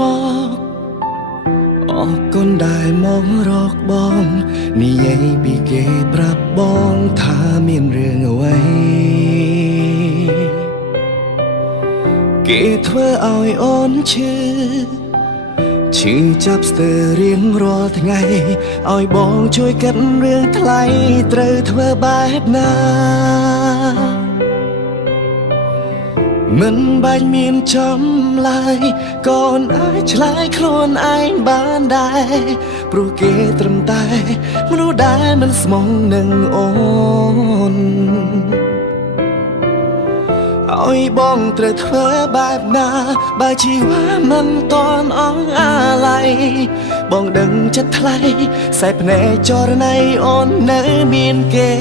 មកអរគុណដែលមករកបងនិយាយពីគេប្រាប់បងថាមានរឿងអ្វីគេធ្វើឲ្យអូនឈឺចាប់ស្ទើររៀងរាល់ថ្ងៃឲ្យបងជួយកាត់រឿងថ្លៃត្រូវធ្វើបែបណាមិនបាច់មានចំឡាយកូនអាចឆ្លើយខ្លួនឯងបានដែរព្រោះគេត្រឹមតែមនុស្សដែលមិនស្មងនឹងអូនឲ្យបងត្រូវធ្វើបែបណាបើជីវ៉ាមិនតន់អងអាឡ័យបងដឹងចិត្តថ្លៃសែភ្នែកចរណៃអូននៅមានគេ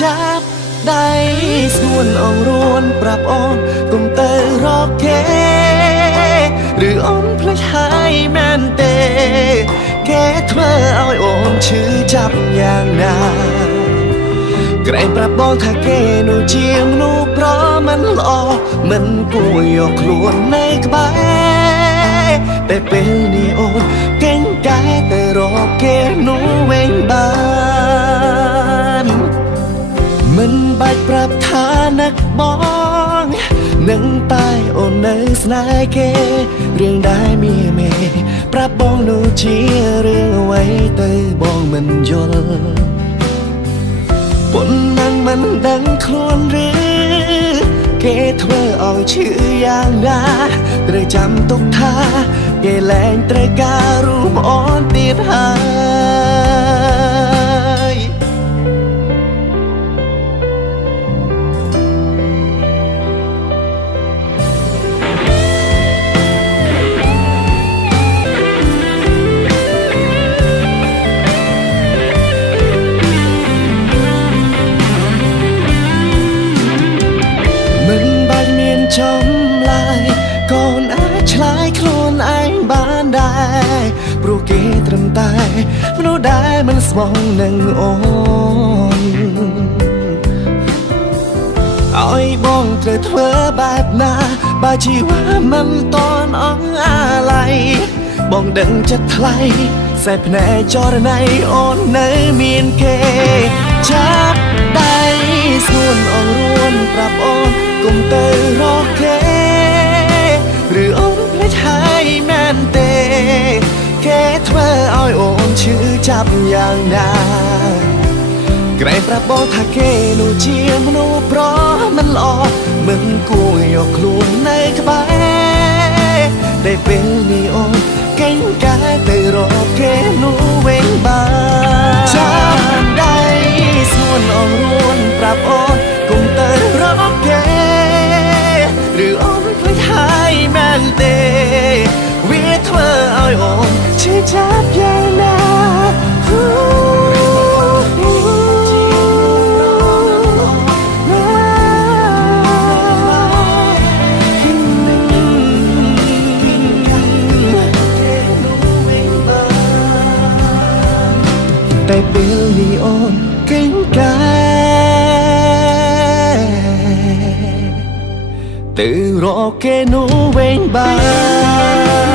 ចាប់ដៃស្ងួនអងរួនប្រាប់អូនកុំទៅរកគេឬអូនភ្លេចហើយមែនទេគេធ្វើឲ្យអូនឈឺចាប់យ៉ាងណាក្រែងប្រាប់បងថាគេនោះជាមនុស្សប្រមិនល្អមិនគួរយកខ្លួននៅក្បែរតែពេលនេះអូនកេងកែទៅរកគេនោះវិញបានមិនបាច់ប្រាប់ថានឹកបងនឹងតែអូននៅស្នេហ៍គេរឿងដែលមានមេប្រាប់បងនោះជារឿងអ្វីទៅបងមិនយល់ប៉ុន្មានមិនដឹងខ្លួនឬគេធ្វើឲ្យឈឺយ៉ាងណាត្រូវចាំទុកថាគេលែងត្រូវការរូបអូនទៀតហើយចំឡាយកូនអាចឆ្លើយខ្លួនឯងបានដែរព្រោះគេត្រឹមតែមនុស្សដែលមិនស្មងនឹងអូនឲ្យបងត្រូវធ្វើបែបណាបើជីវ៉ាមិនតន់អងអាឡ័យបងដឹងចិត្តថ្លៃសែភ្នែកចរណៃអូននៅមានគេចាប់ដៃស្ងួនអងរួនប្រាប់អូនកុំទៅរកគេឬអូនភ្លេចហើយមែនទេគេធ្វើឲ្យអូនឈឺចាប់យ៉ាងណាក្រែងប្រាប់បងថាគេនោះជាមនុស្សប្រមិនល្អមិនគួរយកខ្លួននៅក្បែរតែពេលនេះអូនកេងកែទៅរកគេនោះវិញបានចាំដៃស្ងួនអងរួនប្រាប់អូនកុំទៅរកគេឬអូនភ្លេចហើយមែនទេវាធ្វើឲ្យអូនឈឺចាប់យ៉ាងណាតែពេលនេះអូនកេងកែទៅរកគេនោះវិញបាន